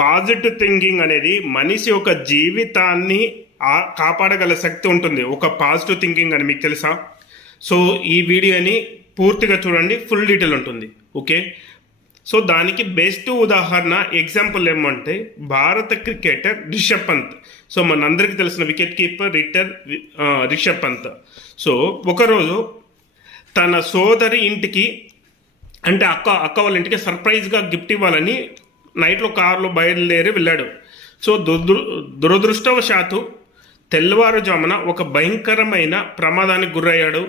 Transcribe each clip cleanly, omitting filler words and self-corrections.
Positive thinking అనేది మనిషి యొక్క జీవితాన్ని కాపాడగల శక్తి ఉంటుంది. ఒక పాజిటివ్ థింకింగ్ అని మీకు తెలుసా? సో ఈ వీడియోని పూర్తిగా చూడండి, ఫుల్ డీటెయిల్ ఉంటుంది. ఓకే, సో దానికి బెస్ట్ ఉదాహరణ ఎగ్జాంపుల్ ఏమంటే భారత క్రికెటర్ రిషబ్ పంత్. సో మనందరికీ తెలిసిన wicket keeper Rishabh Pant. So ఒకరోజు తన సోదరి ఇంటికి, అంటే అక్క వాళ్ళ ఇంటికి సర్ప్రైజ్గా గిఫ్ట్ ఇవ్వాలని నైట్లో కారులో బయలుదేరి వెళ్ళాడు. సో దురదృష్టవశాత్తు తెల్లవారుజామున ఒక భయంకరమైన ప్రమాదానికి గురయ్యాడు.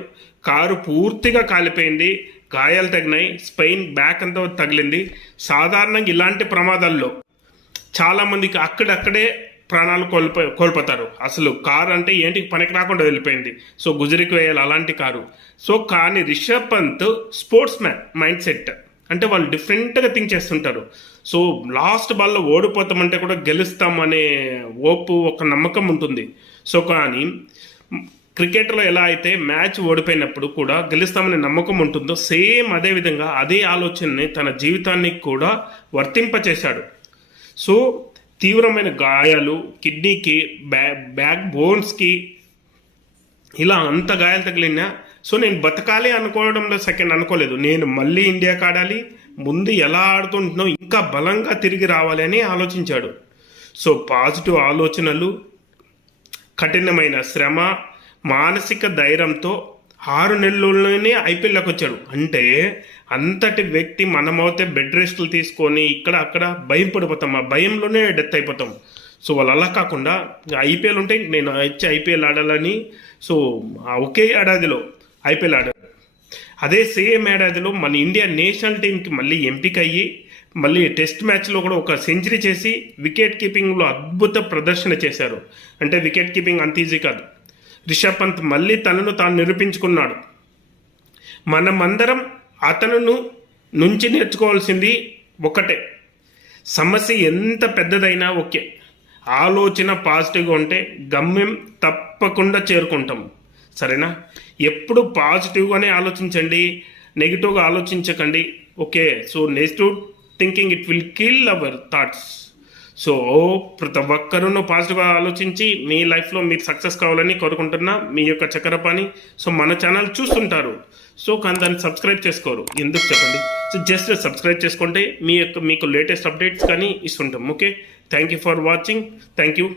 కారు పూర్తిగా కాలిపోయింది, గాయాలు తగినాయి, స్పైన్ బ్యాక్ అంతా తగిలింది. సాధారణంగా ఇలాంటి ప్రమాదాల్లో చాలామందికి అక్కడక్కడే ప్రాణాలు కోల్పోతారు. అసలు కారు అంటే ఏంటికి పనికి రాకుండా వెళ్ళిపోయింది. సో గుజరికి వేయాలి అలాంటి కారు. సో కానీ Rishabh Pant sportsman mindset, అంటే వాళ్ళు డిఫరెంట్గా థింక్ చేస్తుంటారు. సో లాస్ట్ బాల్లో ఓడిపోతామంటే కూడా గెలుస్తామనే ఓపు, ఒక నమ్మకం ఉంటుంది. సో కానీ క్రికెట్లో ఎలా అయితే మ్యాచ్ ఓడిపోయినప్పుడు కూడా గెలుస్తామనే నమ్మకం ఉంటుందో, సేమ్ అదే విధంగా అదే ఆలోచనని తన జీవితానికి కూడా వర్తింపచేశాడు. సో తీవ్రమైన గాయాలు, కిడ్నీకి, బ్యాక్ బోన్స్కి, ఇలా అంత గాయాలు తగిలినా సో నేను బతకాలి అనుకోవడంలో సెకండ్ అనుకోలేదు. నేను మళ్ళీ ఇండియాకి ఆడాలి, ముందు ఎలా ఆడుతుంటున్నావు ఇంకా బలంగా తిరిగి రావాలి అని ఆలోచించాడు. సో పాజిటివ్ ఆలోచనలు, కఠినమైన శ్రమ, మానసిక ధైర్యంతో 6 నెలల్లోనే ఐపీఎల్లోకి వచ్చాడు. అంటే అంతటి వ్యక్తి మనమైతే బెడ్ రెస్టులు తీసుకొని ఇక్కడ అక్కడ భయం పడిపోతాం, ఆ భయంలోనే డెత్ అయిపోతాం. సో వాళ్ళు అలా కాకుండా ఐపీఎల్ ఉంటే నేను వచ్చి ఐపీఎల్ ఆడాలని, సో ఒకే ఏడాదిలో ఐపీఎల్ ఆడాడు. అదే సేమ్ ఏడాదిలో మన ఇండియా నేషనల్ టీంకి మళ్ళీ ఎంపిక అయ్యి మళ్ళీ టెస్ట్ మ్యాచ్లో కూడా ఒక సెంచరీ చేసి వికెట్ కీపింగ్లో అద్భుత ప్రదర్శన చేశారు. అంటే వికెట్ కీపింగ్ అంత ఈజీ కాదు. రిషబ్ పంత్ మళ్ళీ తనను తాను నిరూపించుకున్నాడు. మనమందరం అతను నుంచి నేర్చుకోవాల్సింది ఒకటే, సమస్య ఎంత పెద్దదైనా ఓకే, ఆలోచన పాజిటివ్గా ఉంటే గమ్యం తప్పకుండా చేరుకుంటాం. సరేనా? ఎప్పుడు పాజిటివ్గానే ఆలోచించండి, నెగిటివ్గా ఆలోచించకండి. Okay, so negative thinking it will kill our thoughts. So ప్రతి ఒక్కరూ పాజిటివ్గా ఆలోచించి మీ లైఫ్లో మీరు సక్సెస్ కావాలని కోరుకుంటున్నా. మీ యొక్క చక్రపాణి. సో మన ఛానల్ చూస్తుంటారు, సో కానీ దాన్ని సబ్స్క్రైబ్ చేసుకోరు, ఎందుకు చెప్పండి? సో జస్ట్ సబ్స్క్రైబ్ చేసుకుంటే మీకు లేటెస్ట్ అప్డేట్స్ కానీ ఇస్తుంటాం. Okay, thank you for watching. Thank you.